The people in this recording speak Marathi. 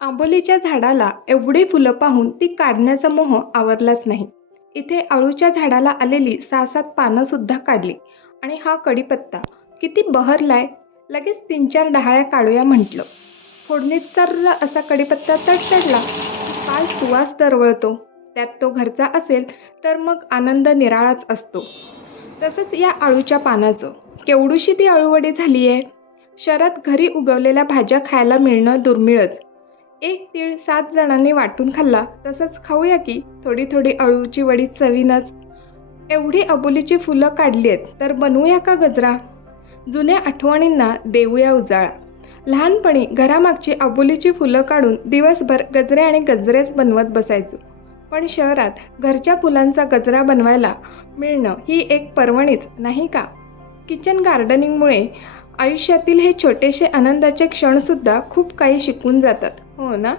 आंबोलीच्या झाडाला एवढी फुलं पाहून ती काढण्याचा मोह आवरलाच नाही. इथे अळूच्या झाडाला आलेली 6-7 पानं सुद्धा काढली आणि हा कढीपत्ता किती बहरलाय. लगेच 3-4 डहाळ्या काढूया म्हटलं. फोडणीत चर्र असा कढीपत्ता तडतडला. काय सुवास दरवळतो. त्यात तो घरचा असेल तर मग आनंद निराळाच असतो. तसंच या अळूच्या पानाचं. केवढूशी ती अळूवडी झाली आहे. शहरात घरी उगवलेल्या भाज्या खायला मिळणं दुर्मिळच. एक तीळ 7 जणांनी वाटून खाल्ला तसंच खाऊया की थोडी थोडी अळूची वडी चवीनच. एवढी अबोलीची फुलं काढली आहेत तर बनवूया का गजरा. जुन्या आठवणींना देऊया उजाळा. लहानपणी घरामागची अबोलीची फुलं काढून दिवसभर गजरे आणि गजरेच बनवत बसायचो. पण शहरात घरच्या फुलांचा गजरा बनवायला मिळणं ही एक पर्वणीच नाही का. किचन गार्डनिंगमुळे आयुष्यातील हे छोटेसे आनंदाचे क्षणसुद्धा खूप काही शिकून जातात, हो ना.